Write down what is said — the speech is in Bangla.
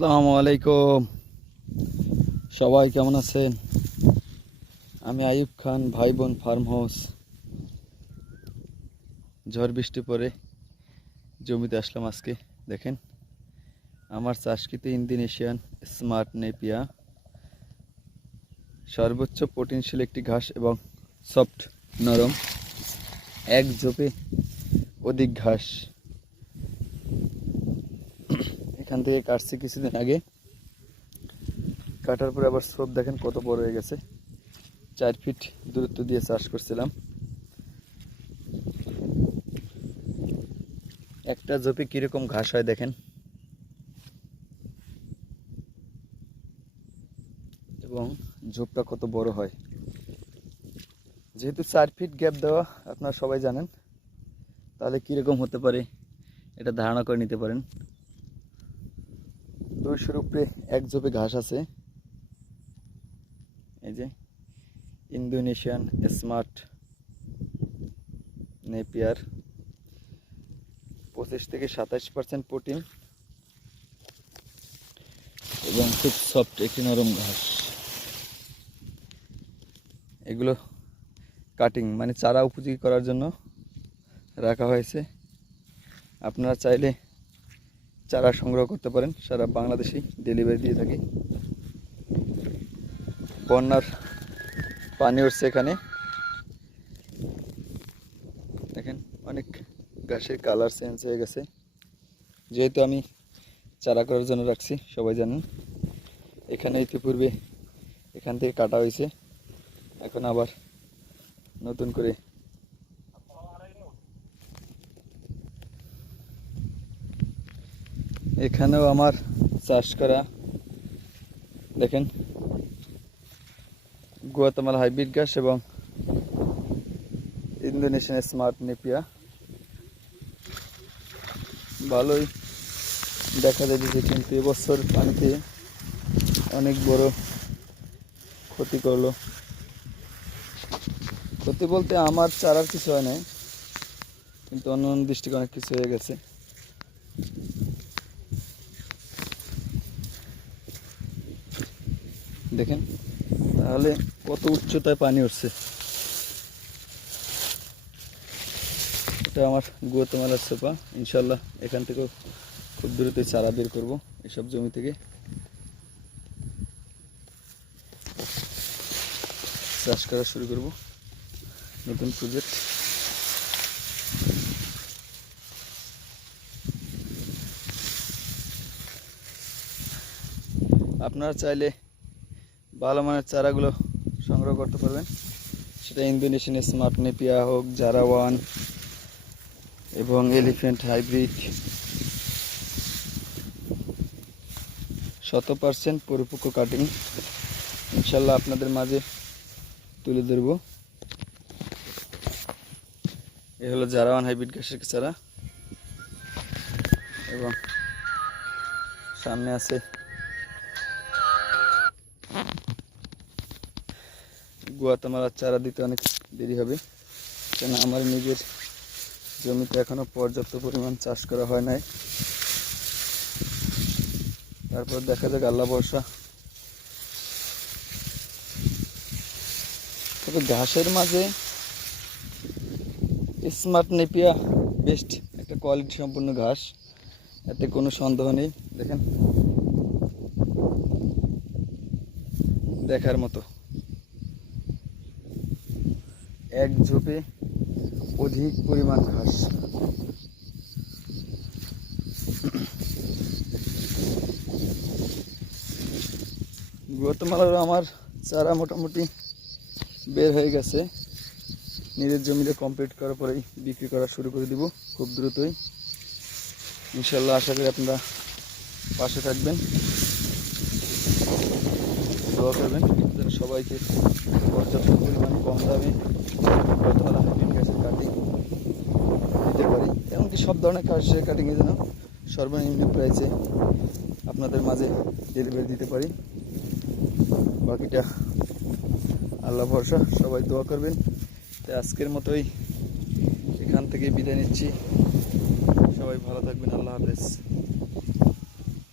আসসালামু আলাইকুম। সবাই কেমন আছেন? আমি আইয়ুব খান ভাই বোন ফার্ম হাউস। ঝড় বৃষ্টি পরে জমিতে আসলাম আজকে, দেখেন। আমার চাষকৃত ইন্দোনেশিয়ান স্মার্ট নেপিয়া। সর্বোচ্চ প্রোটিনশীল একটি ঘাস এবং সফট নরম। এক ঝোপে অধিক ঘাস। এখান থেকে কাটছি কিছুদিন আগে। কাটার পরে আবার স্রোত দেখেন কত বড় হয়ে গেছে। চার ফিট দূরত্ব দিয়ে চাষ করছিলাম। একটা জপি কীরকম ঘাস হয় দেখেন। এবং ঝোপটা কত বড় হয়। যেহেতু চার ফিট গ্যাপ দেওয়া, আপনারা সবাই জানেন, তাহলে কীরকম হতে পারে, এটা ধারণা করে নিতে পারেন। দুইশোর উপরে এক ঝোপে ঘাস আছে। এই যে ইন্দোনেশিয়ান স্মার্ট নেপিয়ার। পঁচিশ থেকে সাতাশ পার্সেন্ট প্রোটিন এবং খুব সফট একটি নরম ঘাস। এগুলো কাটিং মানে চারা উপযোগী করার জন্য রাখা হয়েছে। আপনারা চাইলে চারা সংগ্রহ করতে পারেন, সারা বাংলাদেশেই ডেলিভারি দিয়ে থাকি। বন্যার পানি উঠছে এখানে। দেখেন, অনেক গাছের কালার চেঞ্জ হয়ে গেছে। যেহেতু আমি চারা করার জন্য রাখছি, সবাই জানেন। এখানে ইতিপূর্বে এখান থেকে কাটা হয়েছে। এখন আবার নতুন করে এখানেও আমার চাষ করা, দেখেন, গুয়াতামালা হাইব্রিড ঘাস এবং ইন্দোনেশিয়ান স্মার্ট নেপিয়া। ভালোই দেখা যাচ্ছে কিন্তু এবছর পানিতে অনেক বড় ক্ষতি করল। ক্ষতি বলতে আমার চারার কিছু হয় নাই, কিন্তু অন্য অন্য দৃষ্টিকে অনেক কিছু হয়ে গেছে। দেখেন। তাহলে কত উচ্চতায় পানি উঠছে। এটা আমার গুয়াতমালার সোপা ইনশাল্লাহ এখান থেকেও খুব দ্রুতই চারা বের করব এসব জমি থেকে। চাষ করা শুরু করব। নতুন প্রজেক্ট আপনারা চাইলে ভালো মানের চারাগুলো সংগ্রহ করতে পারবেন। সেটা ইন্দোনেশিয়ান স্মার্ট নেপিয়া হোক জারা ওয়ান এবং এলিফ্যান্ট হাইব্রিড। শত পার্সেন্ট পরিপক্ক কাটিং। ইনশাল্লাহ আপনাদের মাঝে তুলে ধরব। এ হলো জারাওয়ান হাইব্রিড ঘাসের চারা। এবং সামনে আছে গুয়াতামালার চারা দিতে অনেক দেরি হবে। কেন আমার নিজের জমিতে এখনও পর্যাপ্ত পরিমাণ চাষ করা হয় নাই। তারপর দেখা যাক, আল্লাহ বর্ষা তবে ঘাসের মাঝে স্মার্ট নেপিয়া বেস্ট একটা কোয়ালিটি সম্পূর্ণ ঘাস। এতে কোনো সন্দেহ নেই, দেখেন। দেখার মতো। এক ঝোপে অধিক পরিমাণ ঘাস। গুয়াতেমালার আমার চারা মোটামুটি বের হয়ে গেছে। নিজের জমিতে কমপ্লিট করার পরেই বিক্রি করা শুরু করে দিব খুব দ্রুতই। ইনশাল্লাহ আশা করি আপনারা পাশে থাকবেন। দোয়া করবেন। যেন সবাইকে পর্যাপ্ত পরিমাণ কম দামে গতবেলা হাইব্রিড গাছের কাটিং দিতে পারি। এমনকি সব ধরনের কাশের কাটিংয়ে যেন সর্বনিম্ন প্রাইসে আপনাদের মাঝে ডেলিভারি দিতে পারি। বাকিটা আল্লাহ ভরসা, সবাই দোয়া করবেন। তাই আজকের মতোই এখান থেকে বিদায় নিচ্ছি। সবাই ভালো থাকবেন, আল্লাহ হাফেজ।